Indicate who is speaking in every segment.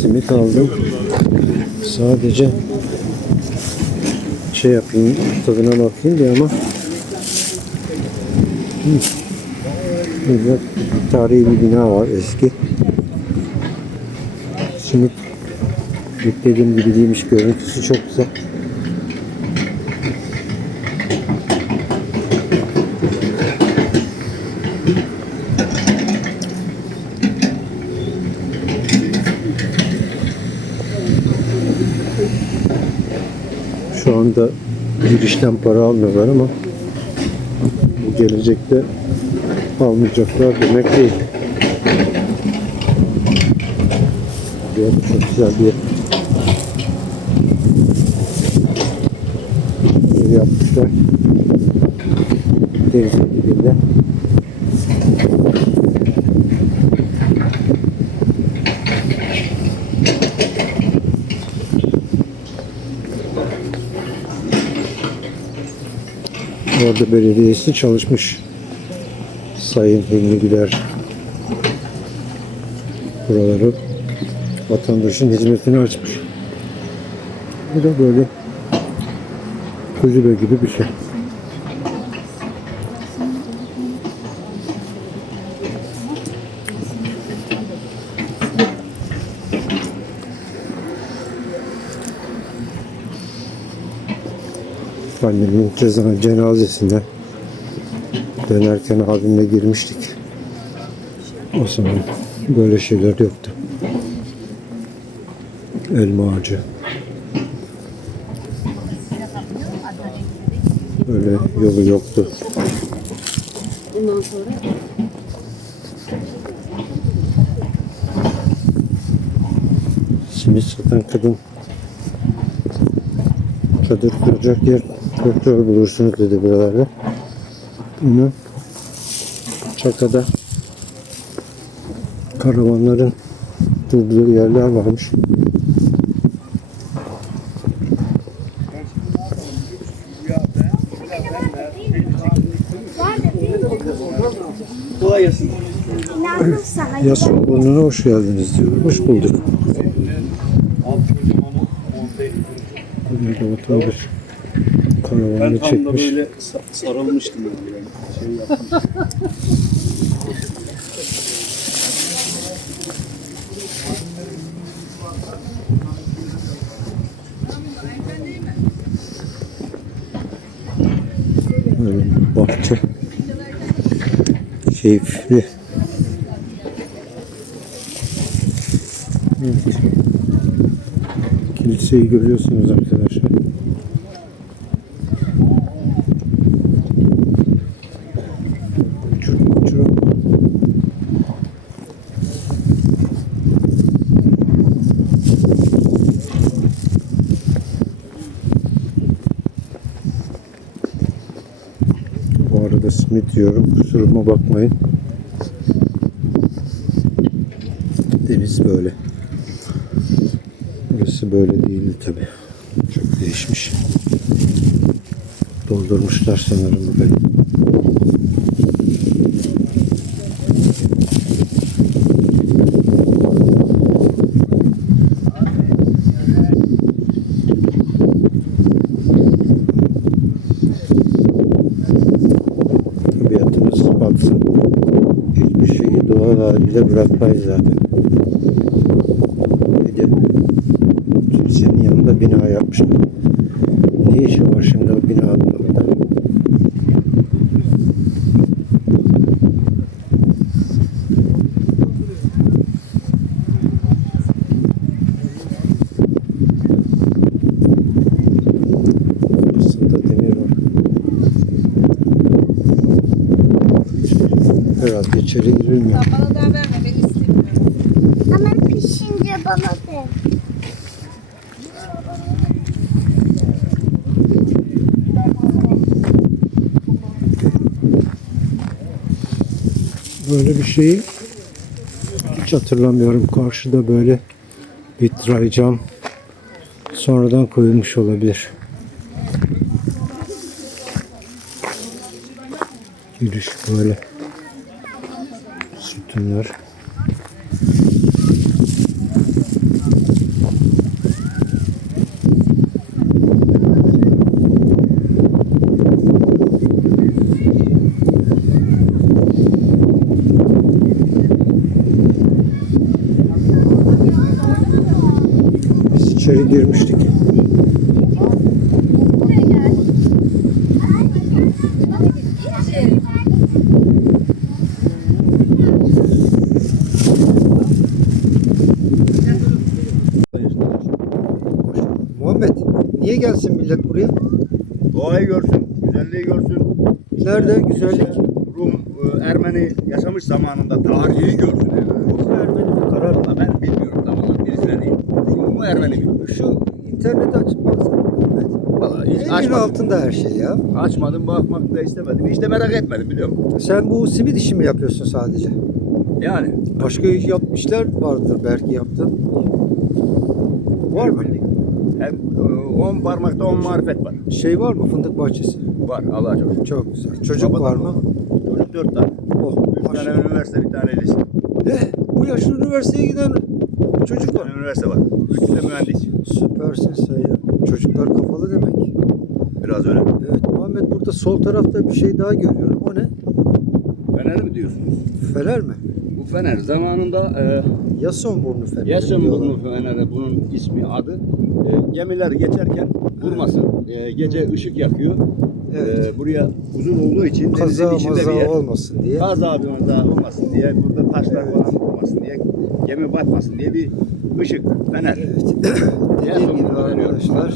Speaker 1: Simit aldım. Sadece şey yapayım, tadına bakayım diye ama. Burada tarihi bir bina var eski. Simit beklediğim gibi değilmiş. Görüntüsü çok güzel. Şu anda girişten para almıyorlar ama bu gelecekte almayacaklar demek değil. Bir yer çok güzel bir yer. Ev yapmışlar. Denizin dibinde. Orada belediyesi çalışmış. Sayın Hilmi Güler buraları vatandaşın hizmetine açmış. Bu da böyle kulübe gibi bir şey. Annemin ceza cenazesine dönerken abimle girmiştik. O zaman böyle şeyler yoktu. Elma ağacı. Böyle yolu yoktu.
Speaker 2: Bundan sonra
Speaker 1: Simit satan kadın çadır kuracak yer doktor bulursunuz dedi buralarda. Bunu Çaka'da karavanların durduğu yerler varmış.
Speaker 3: Kolay gelsin.
Speaker 1: Yasun burnuna hoş geldiniz diyor. Hoş bulduk. Burada oturmuş.
Speaker 3: Ben tam da
Speaker 1: çekmiş.
Speaker 3: böyle sa- sarılmıştım yani. Şey yaptım.
Speaker 1: Böyle bahçe. Keyifli. Evet. Kiliseyi görüyorsunuz arkadaşlar. Simit yiyorum. Kusuruma bakmayın. Deniz böyle. Burası böyle değildi tabi. Çok değişmiş. Doldurmuşlar sanırım. Tabiatımız haliyle bırakmayız zaten. Bir de kilisenin yanında bina yapmışlar. Ne işi var şimdi o binanın orada? Aslında demir var. Herhalde içeri girilmiyor.
Speaker 2: bana daha verme ben istemiyorum.
Speaker 4: Ama pişince bana ver.
Speaker 1: Böyle bir şeyi hiç hatırlamıyorum. Karşıda böyle vitray cam sonradan koyulmuş olabilir. Giriş böyle sütunlar. Biz içeri girmiştik. Muhammed niye gelsin millet buraya?
Speaker 3: Doğayı görsün, güzelliği görsün.
Speaker 1: Nerede güzellik?
Speaker 3: Rum, e, Ermeni yaşamış zamanında tarihi görsün.
Speaker 1: Ermeni karar.
Speaker 3: Valla ben bilmiyorum tam olarak değil. Rum mu Ermeni mi?
Speaker 1: Şu interneti açıp baksana Muhammed.
Speaker 3: Valla hiç
Speaker 1: Elimin
Speaker 3: açmadım.
Speaker 1: altında her şey ya.
Speaker 3: Açmadım, bakmak da istemedim. Hiç de merak etmedim biliyor musun?
Speaker 1: Sen bu simit işi mi yapıyorsun sadece?
Speaker 3: Yani.
Speaker 1: Başka iş yapmışlar vardır belki yaptın. Var mı?
Speaker 3: Hem e, on parmakta on marifet var.
Speaker 1: Şey var mı fındık bahçesi?
Speaker 3: Var Allah'a çok şükür.
Speaker 1: Çok güzel. Çocuk
Speaker 3: Babadan
Speaker 1: var mı?
Speaker 3: Çocuk dört tane.
Speaker 1: Oh,
Speaker 3: Üç tane
Speaker 1: maşallah.
Speaker 3: üniversite, bir tane lise.
Speaker 1: Eh, bu yaşlı üniversiteye giden çocuk
Speaker 3: Bir tane
Speaker 1: var.
Speaker 3: üniversite var. Üçü de mühendis.
Speaker 1: Süpersin sen ya. Çocuklar kafalı demek.
Speaker 3: Biraz öyle.
Speaker 1: Evet Muhammed burada sol tarafta bir şey daha görüyorum. O ne?
Speaker 3: Fener mi diyorsunuz?
Speaker 1: Fener mi?
Speaker 3: Bu fener zamanında e,
Speaker 1: Yason feneri. Diyorlar.
Speaker 3: Feneri bunun ismi adı. E, gemiler geçerken vurmasın. E, gece ışık yakıyor.
Speaker 1: Evet.
Speaker 3: E, buraya uzun olduğu için
Speaker 1: Kaza
Speaker 3: denizin içinde bir yer.
Speaker 1: olmasın diye.
Speaker 3: Kaza maza olmasın diye, burada taşlar
Speaker 1: Evet.
Speaker 3: falan olmasın diye, gemi batmasın diye bir ışık, fener.
Speaker 1: Evet. Dediğim gibi arkadaşlar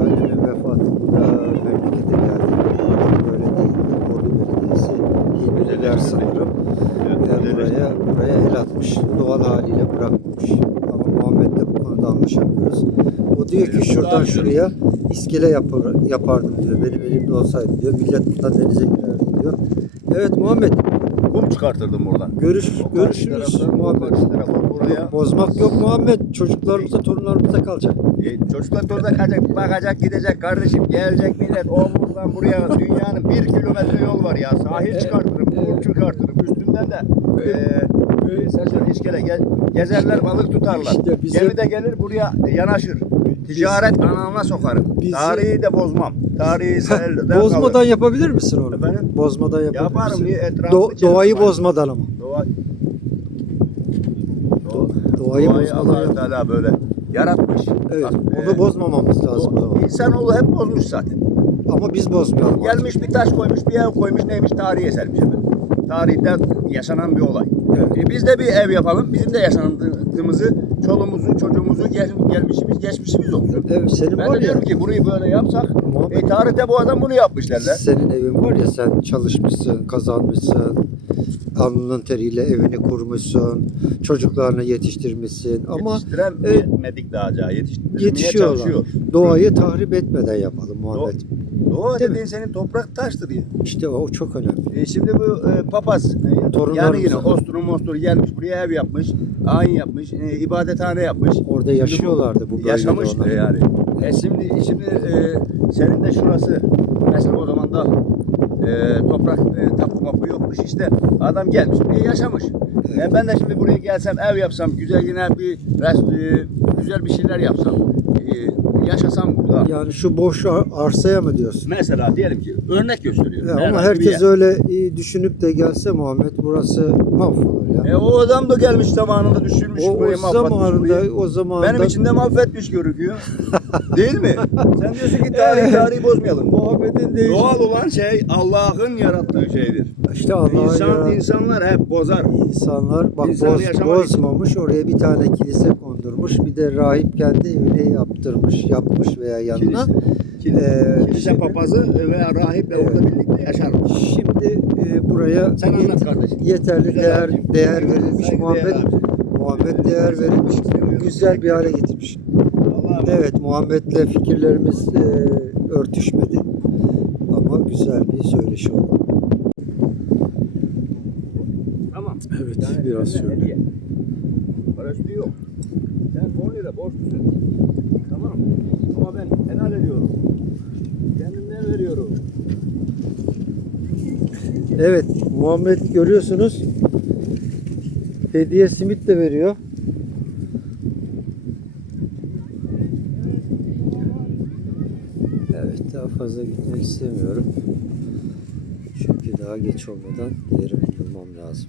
Speaker 1: annemin vefatında memlekete geldim. Böyle değil. Ordu Belediyesi Yeniler sanırım.
Speaker 3: Güzel
Speaker 1: buraya, el atmış. Doğal haliyle bırakmamış. Ama Muhammed'le bu konuda anlaşamıyoruz. O diyor ki şuradan şuraya iskele yapar, yapardım diyor. Benim elimde olsaydı diyor. Millet buradan denize girerdi diyor. Evet Muhammed
Speaker 3: Kum çıkartırdım buradan.
Speaker 1: görüş,
Speaker 3: O
Speaker 1: görüşürüz Muhammed.
Speaker 3: buraya.
Speaker 1: Bozmak yok Muhammed. Çocuklarımıza, torunlarımıza kalacak.
Speaker 3: E, çocuklar orada kalacak, bakacak, gidecek kardeşim. Gelecek millet, o buradan buraya dünyanın bir kilometre yol var ya. Sahil çıkartırım, kum çıkartırım. Üstünden de e, sen söyle iskele ge, gezerler, balık tutarlar.
Speaker 1: İşte bizim-
Speaker 3: Gemi de gelir buraya yanaşır. Ticaret anamına sokarım.
Speaker 1: Bizi-
Speaker 3: Tarihi de bozmam. Tarihi sahilde
Speaker 1: Bozmadan
Speaker 3: kalır.
Speaker 1: yapabilir misin onu?
Speaker 3: Efendim?
Speaker 1: Bozmadan yapabilir
Speaker 3: Yaparım,
Speaker 1: misin?
Speaker 3: Etrafı
Speaker 1: Do- doğayı
Speaker 3: yaparım.
Speaker 1: bozmadan ama.
Speaker 3: Doğa,
Speaker 1: Do-
Speaker 3: doğayı,
Speaker 1: doğayı
Speaker 3: Allah. Teala böyle yaratmış.
Speaker 1: Evet,
Speaker 3: Bak,
Speaker 1: onu
Speaker 3: e,
Speaker 1: bozmamamız lazım o zaman.
Speaker 3: İnsanoğlu hep bozmuş zaten.
Speaker 1: Ama biz bozmayalım. artık.
Speaker 3: Gelmiş bir taş koymuş, bir ev koymuş neymiş tarihi esermiş efendim. Tarihte yaşanan bir olay.
Speaker 1: Evet.
Speaker 3: E biz de bir ev yapalım, bizim de yaşandığımızı, çoluğumuzu, çocuğumuzu, gel, gelmişimiz, geçmişimiz olsun.
Speaker 1: Evet, senin
Speaker 3: Ben
Speaker 1: var
Speaker 3: de
Speaker 1: ya.
Speaker 3: diyorum ki burayı böyle yapsak,
Speaker 1: Muhabbet-
Speaker 3: e, tarihte bu adam bunu yapmış derler.
Speaker 1: Senin evin var ya sen çalışmışsın, kazanmışsın. Alnının teriyle evini kurmuşsun. Çocuklarını yetiştirmişsin. Ama
Speaker 3: Yetiştiremedik daha acaba, yetiştirmeye
Speaker 1: yetişiyorlar.
Speaker 3: çalışıyor.
Speaker 1: Doğayı tahrip etmeden yapalım Muhammed.
Speaker 3: Doğa
Speaker 1: Değil
Speaker 3: dediğin senin toprak taştır ya.
Speaker 1: İşte o çok önemli.
Speaker 3: E şimdi bu e, papaz e, yani yine osturu mosturu gelmiş buraya ev yapmış, ayin yapmış, e, ibadethane yapmış.
Speaker 1: Orada yaşıyorlardı bu bölgede
Speaker 3: Yaşamış
Speaker 1: onlar.
Speaker 3: yani. E şimdi şimdi e, senin de şurası mesela o zaman da e, toprak e, tapu mapu yokmuş işte adam gelmiş buraya yaşamış. E, ben de şimdi buraya gelsem ev yapsam güzel yine bir res- e, güzel bir şeyler yapsam e, yaşasam burada.
Speaker 1: Yani şu boş ar- arsaya mı diyorsun?
Speaker 3: Mesela diyelim ki örnek gösteriyorum.
Speaker 1: Ya ama
Speaker 3: Herhangi bir
Speaker 1: herkes
Speaker 3: yer.
Speaker 1: öyle iyi düşünüp de gelse Muhammed burası mahvolur ya.
Speaker 3: E, o adam da gelmiş zamanında düşürmüş
Speaker 1: o, o
Speaker 3: burayı mahvetmiş
Speaker 1: zamanında
Speaker 3: burayı.
Speaker 1: o zamanında
Speaker 3: Benim için de mahvetmiş görünüyor. Değil mi? Sen diyorsun ki tarih tarihi bozmayalım.
Speaker 1: Muhammed'in değiş.
Speaker 3: Doğal olan şey Allah'ın yarattığı şeydir.
Speaker 1: İşte Allah'ın
Speaker 3: İnsan,
Speaker 1: yarattığı-
Speaker 3: insanlar hep bozar.
Speaker 1: İnsanlar bak
Speaker 3: İnsan
Speaker 1: boz, bozmamış oraya bir tane kilise kondurmuş bir de rahip kendi evine yaptırmış yapmış veya yanına.
Speaker 3: Kilise. Kilise,
Speaker 1: Ee,
Speaker 3: kilise
Speaker 1: şimdi-
Speaker 3: papazı veya rahiple
Speaker 1: Evet.
Speaker 3: orada birlikte yaşar.
Speaker 1: Şimdi e, buraya
Speaker 3: Sen
Speaker 1: yet-
Speaker 3: anlat kardeşim.
Speaker 1: yeterli
Speaker 3: Güzel
Speaker 1: değer değer verilmiş
Speaker 3: değer
Speaker 1: Muhammed
Speaker 3: abicim.
Speaker 1: Muhammed değer verilmiş güzel bir hale getirmiş. Evet Muhammed'le fikirlerimiz e, örtüşmedi ama güzel bir söyleşi oldu.
Speaker 3: Tamam.
Speaker 1: Evet
Speaker 3: Yani
Speaker 1: biraz şöyle.
Speaker 3: Parası yok. Sen 10 lira borçlusun. Tamam? Ama ben helal ediyorum. Kendimden veriyorum.
Speaker 1: Evet Muhammed görüyorsunuz Hediye simit de veriyor. Evet daha fazla gitmek istemiyorum. Çünkü daha geç olmadan yerimi bulmam lazım.